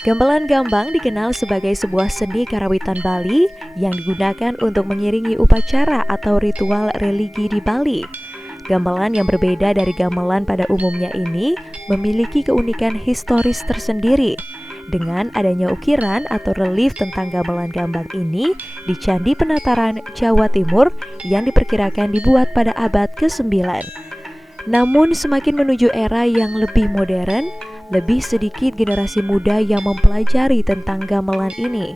Gamelan gambang dikenal sebagai sebuah seni karawitan Bali yang digunakan untuk mengiringi upacara atau ritual religi di Bali. Gamelan yang berbeda dari gamelan pada umumnya ini memiliki keunikan historis tersendiri. Dengan adanya ukiran atau relief tentang gamelan gambang ini di Candi Penataran, Jawa Timur yang diperkirakan dibuat pada abad ke-9. Namun semakin menuju era yang lebih modern, lebih sedikit generasi muda yang mempelajari tentang gamelan ini.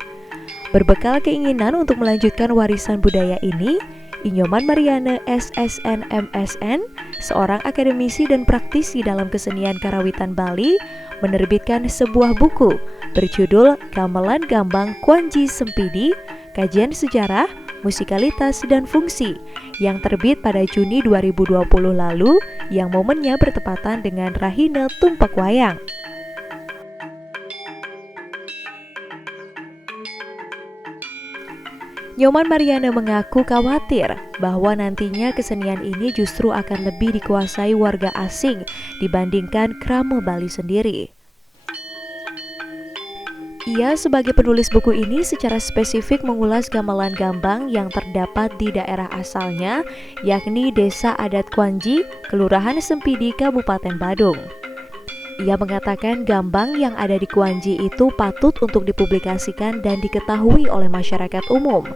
Berbekal keinginan untuk melanjutkan warisan budaya ini, Inyoman Mariana SSN MSN, seorang akademisi dan praktisi dalam kesenian karawitan Bali, menerbitkan sebuah buku berjudul Gamelan Gambang Kwanji Sempidi, Kajian Sejarah, Musikalitas dan Fungsi yang terbit pada Juni 2020 lalu yang momennya bertepatan dengan Rahina Tumpak Wayang. Nyoman Mariana mengaku khawatir bahwa nantinya kesenian ini justru akan lebih dikuasai warga asing dibandingkan krama Bali sendiri. Ia sebagai penulis buku ini secara spesifik mengulas gamelan gambang yang terdapat di daerah asalnya, yakni Desa Adat Kwanji, Kelurahan Sempidi, Kabupaten Badung. Ia mengatakan gambang yang ada di Kwanji itu patut untuk dipublikasikan dan diketahui oleh masyarakat umum.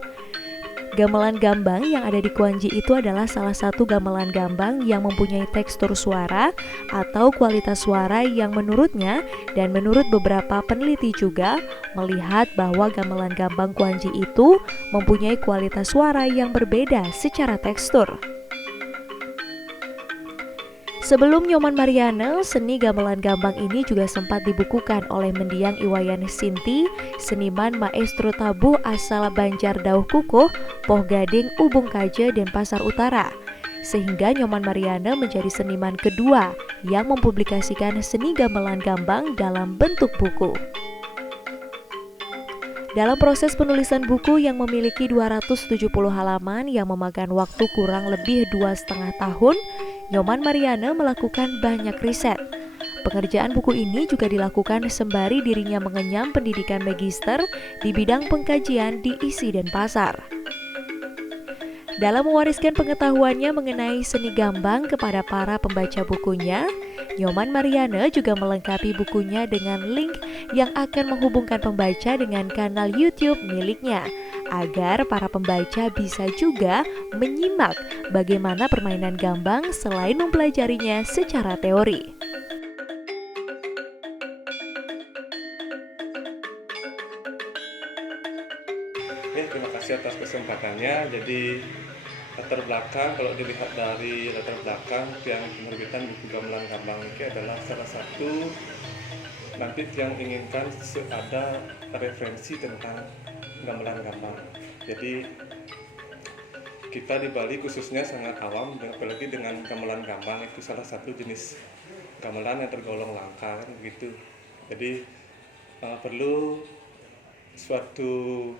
Gamelan gambang yang ada di Kwanji itu adalah salah satu gamelan gambang yang mempunyai tekstur suara atau kualitas suara yang menurutnya dan menurut beberapa peneliti juga melihat bahwa gamelan gambang Kwanji itu mempunyai kualitas suara yang berbeda secara tekstur. Sebelum Nyoman Mariana, seni gamelan gambang ini juga sempat dibukukan oleh mendiang Iwayan Sinti, seniman maestro tabuh asal Banjar Dauh Kukuh, Poh Gading, Ubung Kaje, Denpasar Utara. Sehingga Nyoman Mariana menjadi seniman kedua yang mempublikasikan seni gamelan gambang dalam bentuk buku. Dalam proses penulisan buku yang memiliki 270 halaman yang memakan waktu kurang lebih 2,5 tahun, Nyoman Mariana melakukan banyak riset. Pengerjaan buku ini juga dilakukan sembari dirinya mengenyam pendidikan magister di bidang pengkajian di ISI Denpasar. Dalam mewariskan pengetahuannya mengenai seni gambang kepada para pembaca bukunya, Nyoman Mariana juga melengkapi bukunya dengan link yang akan menghubungkan pembaca dengan kanal YouTube miliknya, agar para pembaca bisa juga menyimak bagaimana permainan gambang selain mempelajarinya secara teori. Terima kasih atas kesempatannya. Jadi latar belakang, kalau dilihat dari latar belakang yang penerbitan buku gamelan gambang ini adalah salah satu nanti yang inginkan ada referensi tentang gamelan gambang. Jadi kita di Bali khususnya sangat awam, apalagi dengan gamelan gambang itu salah satu jenis gamelan yang tergolong langka kan begitu. Jadi perlu suatu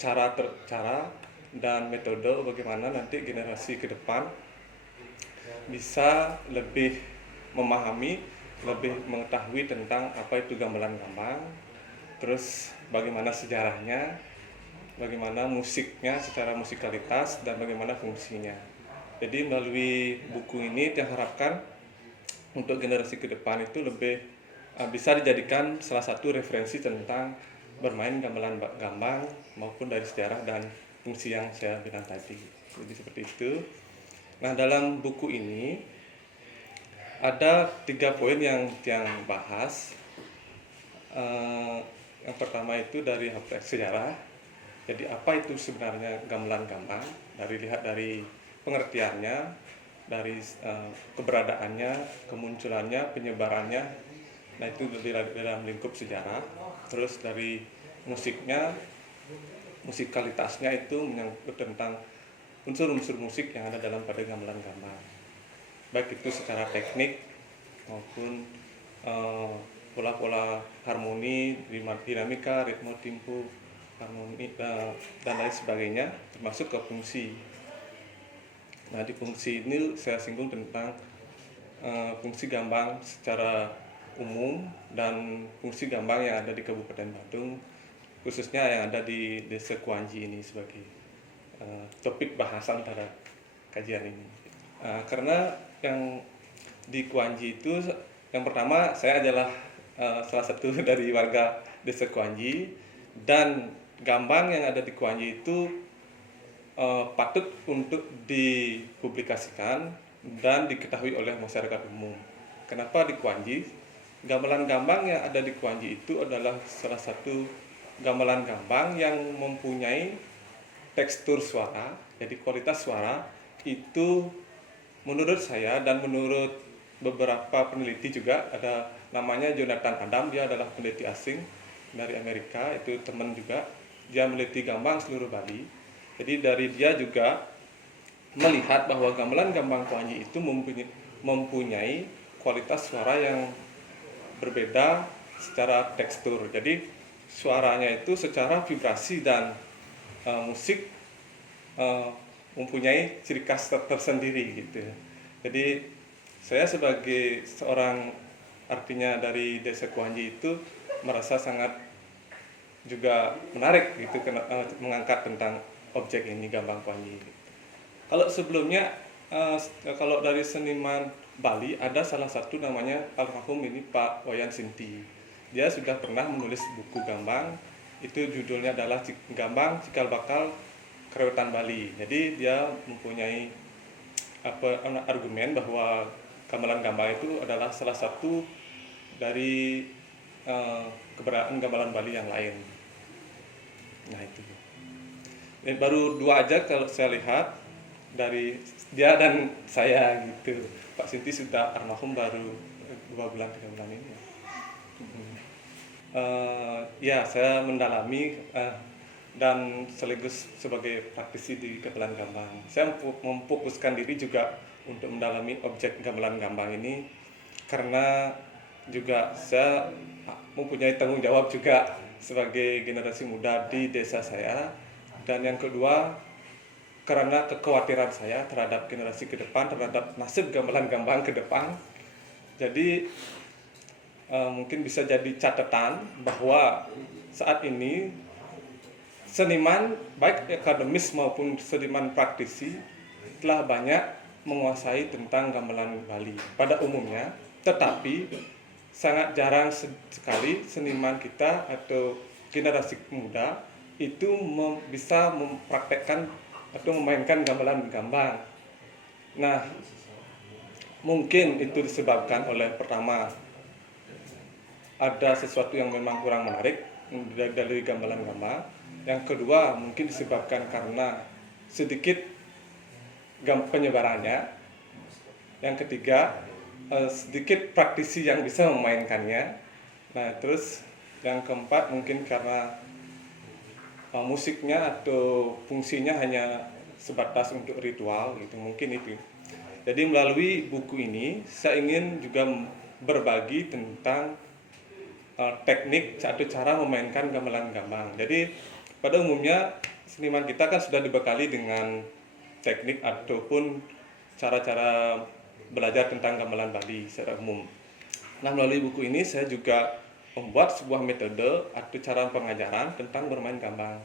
cara dan metode bagaimana nanti generasi ke depan bisa lebih memahami, lebih mengetahui tentang apa itu gamelan gambang, terus bagaimana sejarahnya, bagaimana musiknya secara musikalitas dan bagaimana fungsinya. Jadi melalui buku ini diharapkan untuk generasi ke depan itu lebih bisa dijadikan salah satu referensi tentang bermain gamelan gambang maupun dari sejarah dan fungsi yang saya bilang tadi. Jadi seperti itu. Nah, dalam buku ini ada 3 poin yang bahas. Yang pertama itu dari aspek sejarah. Jadi apa itu sebenarnya gamelan gambang? Lihat dari pengertiannya, dari keberadaannya, kemunculannya, penyebarannya. Nah, itu dalam lingkup sejarah. Terus dari musiknya, musikalitasnya itu menyangkut tentang unsur-unsur musik yang ada dalam pada gamelan gambang. Baik itu secara teknik maupun pola-pola harmoni, dinamika, ritme, tempo, harmoni dan lain sebagainya, termasuk ke fungsi. Nah, di fungsi ini saya singgung tentang fungsi gambang secara umum dan fungsi gambang yang ada di Kabupaten Badung, khususnya yang ada di Desa Kuanji ini sebagai topik bahasan pada kajian ini. Karena yang di Kuanji itu, yang pertama saya adalah salah satu dari warga Desa Kuanji, dan gambang yang ada di Kuanji itu patut untuk dipublikasikan dan diketahui oleh masyarakat umum. Kenapa di Kuanji? Gamelan gambang yang ada di Kuanji itu adalah salah satu gamelan gambang yang mempunyai tekstur suara, jadi kualitas suara itu menurut saya dan menurut beberapa peneliti juga, ada namanya Jonathan Adam, dia adalah peneliti asing dari Amerika, itu teman juga, dia meneliti gambang seluruh Bali. Jadi dari dia juga melihat bahwa gamelan gambang Kuanji itu mempunyai kualitas suara yang berbeda secara tekstur. Jadi suaranya itu secara vibrasi dan musik mempunyai ciri khas tersendiri gitu. Jadi saya sebagai seorang artinya dari Desa Kuanji itu merasa sangat juga menarik gitu mengangkat tentang objek ini, gambang Kuanji. Kalau sebelumnya kalau dari seniman Bali ada salah satu namanya almarhum ini Pak Wayan Sinti. Dia sudah pernah menulis buku gambang, itu judulnya adalah Gambang Cikal Bakal Karawitan Bali. Jadi dia mempunyai argumen bahwa gamelan gambang itu adalah salah satu dari keberadaan gamelan Bali yang lain. Nah itu. Dan baru 2 aja kalau saya lihat dari dia dan saya gitu. Pak Sinti sudah almarhum baru 2 bulan 3 bulan ini. Ya, saya mendalami dan sekaligus sebagai praktisi di gamelan gambang. Saya memfokuskan diri juga untuk mendalami objek gamelan gambang ini karena juga saya mempunyai tanggung jawab juga sebagai generasi muda di desa saya, dan yang kedua karena kekhawatiran saya terhadap generasi ke depan, terhadap nasib gamelan gambang ke depan. Jadi mungkin bisa jadi catatan bahwa saat ini seniman baik akademis maupun seniman praktisi telah banyak menguasai tentang gamelan Bali pada umumnya, tetapi sangat jarang sekali seniman kita atau generasi muda itu bisa mempraktekkan atau memainkan gamelan gambang. Nah, mungkin itu disebabkan oleh pertama, ada sesuatu yang memang kurang menarik dari gamelan gambang. Yang kedua, mungkin disebabkan karena sedikit penyebarannya. Yang ketiga, sedikit praktisi yang bisa memainkannya. Nah, terus yang keempat mungkin karena musiknya atau fungsinya hanya sebatas untuk ritual gitu, mungkin itu. Jadi melalui buku ini saya ingin juga berbagi tentang teknik atau cara memainkan gamelan gambang. Jadi pada umumnya seniman kita kan sudah dibekali dengan teknik ataupun cara-cara belajar tentang gamelan Bali secara umum. Nah, melalui buku ini saya juga membuat sebuah metode atau cara pengajaran tentang bermain gambang.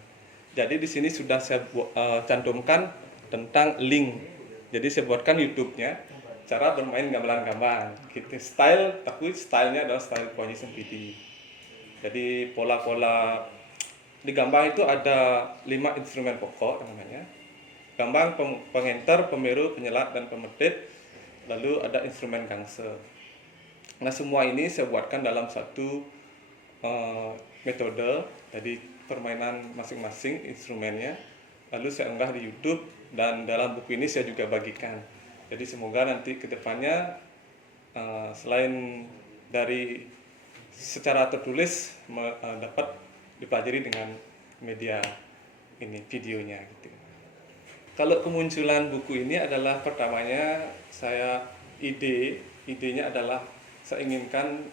Jadi di sini sudah saya cantumkan tentang link. Jadi saya buatkan YouTube-nya cara bermain gamelan gambang. Gitu. Tapi stylenya adalah style Ponyi Sempidi. Jadi pola-pola di gambang itu ada 5 instrumen pokok namanya. Gambang, pengenter, pemeru, penyelat, dan pemedit. Lalu ada instrumen gangse. Nah semua ini saya buatkan dalam satu metode. Jadi permainan masing-masing instrumennya. Lalu saya unggah di YouTube dan dalam buku ini saya juga bagikan. Jadi semoga nanti kedepannya selain dari secara tertulis dapat dipelajari dengan media ini videonya gitu. Kalau kemunculan buku ini adalah pertamanya idenya adalah saya inginkan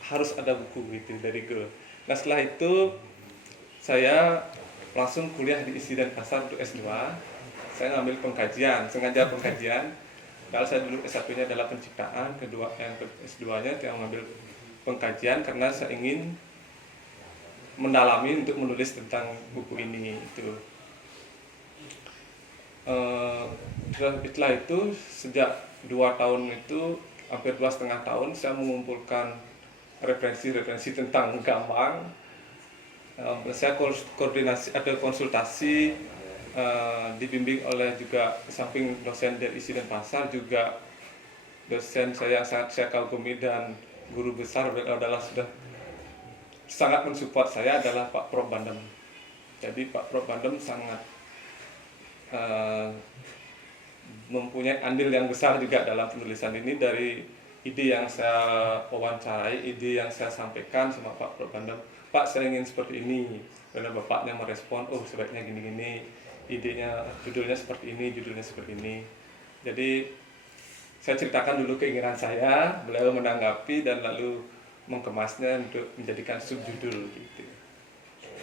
harus ada buku gitu dari Go. Nah setelah itu saya langsung kuliah di ISI Denpasar untuk S2. Saya ngambil pengkajian, sengaja pengkajian. Kalau saya dulu S1-nya adalah penciptaan, yang S2-nya saya mengambil pengkajian karena saya ingin mendalami untuk menulis tentang buku ini itu. Setelah itu sejak 2 tahun itu hampir 2,5 tahun saya mengumpulkan referensi tentang gambang. Saya koordinasi atau konsultasi dibimbing oleh juga samping dosen dari ISI Denpasar juga dosen saya yang sangat saya kagumi dan guru besar adalah sudah sangat mensupport saya adalah Pak Prof Bandem. Jadi Pak Prof Bandem sangat mempunyai andil yang besar juga dalam penulisan ini. Dari ide yang saya wawancarai, ide yang saya sampaikan sama Pak Prof Bandem, Pak saya ingin seperti ini, karena bapaknya merespon, oh sebaiknya gini-gini, idenya judulnya seperti ini. Jadi saya ceritakan dulu keinginan saya, beliau menanggapi dan lalu mengemasnya untuk menjadikan subjudul gitu.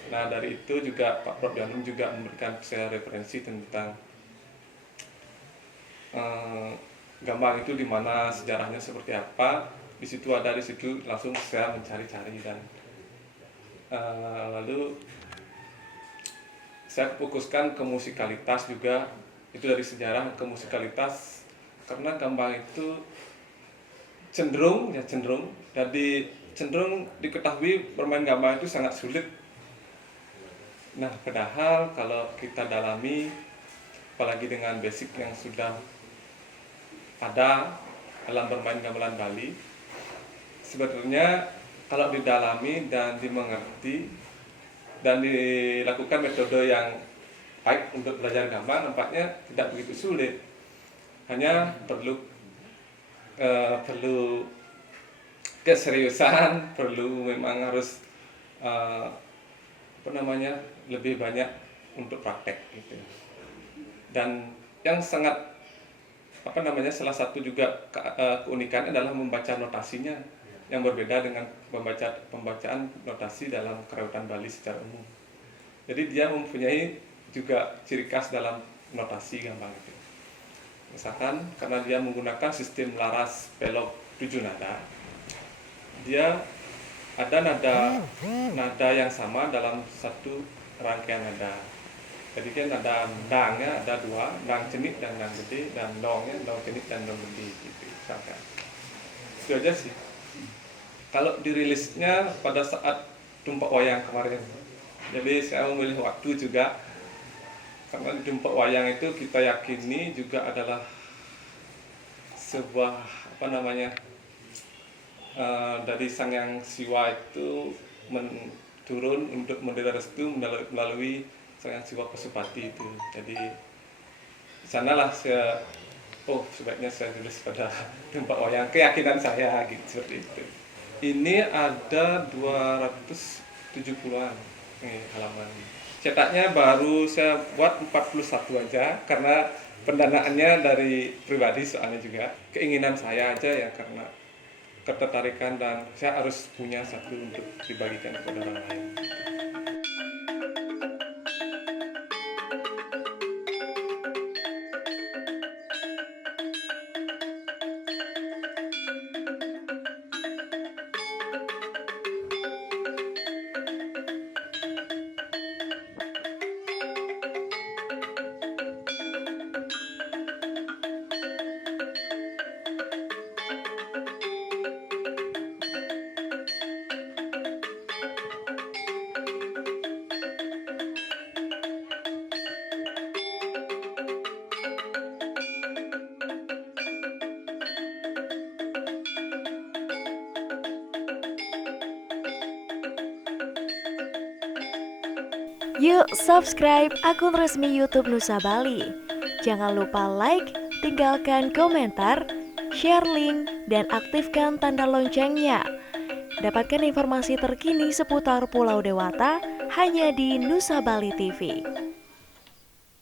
Nah dari itu juga Pak Prof Bandem juga memberikan saya referensi tentang gambang itu di mana, sejarahnya seperti apa. Di situ langsung saya mencari-cari dan lalu saya fokuskan ke musikalitas juga. Itu dari sejarah ke musikalitas karena gambang itu cenderung diketahui bermain gambang itu sangat sulit. Nah padahal kalau kita dalami, apalagi dengan basic yang sudah ada dalam bermain gamelan Bali, sebetulnya kalau didalami dan dimengerti dan dilakukan metode yang baik untuk belajar gambang, nampaknya tidak begitu sulit. Hanya perlu keseriusan, perlu memang harus lebih banyak untuk praktek gitu. Dan yang sangat salah satu juga keunikan adalah membaca notasinya yang berbeda dengan pembacaan notasi dalam karawitan Bali secara umum. Jadi dia mempunyai juga ciri khas dalam notasi gambang itu. Misalkan karena dia menggunakan sistem laras pelok 7 nada, dia ada nada yang sama dalam satu rangkaian nada. Jadi kan ada dangnya ada 2, dang cenik dan dang gede, dan dongnya dong cenik dan dong gede gitu misalkan. Itu aja sih. Kalau dirilisnya pada saat Tumpak Wayang kemarin. Jadi saya memilih waktu juga karena di Tumpak Wayang itu kita yakini juga adalah sebuah dari Sang Yang Siwa itu turun untuk memberi restu melalui Sang Yang Siwa Pasupati itu. Jadi di sanalah saya sebaiknya saya tulis pada Tumpak Wayang, keyakinan saya gitu seperti itu. Ini ada 270-an halaman. Cetaknya baru saya buat 41 aja karena pendanaannya dari pribadi, soalnya juga keinginan saya aja ya, karena ketertarikan dan saya harus punya satu untuk dibagikan kepada orang lain. Yuk subscribe akun resmi YouTube Nusa Bali. Jangan lupa like, tinggalkan komentar, share link, dan aktifkan tanda loncengnya. Dapatkan informasi terkini seputar Pulau Dewata hanya di Nusa Bali TV.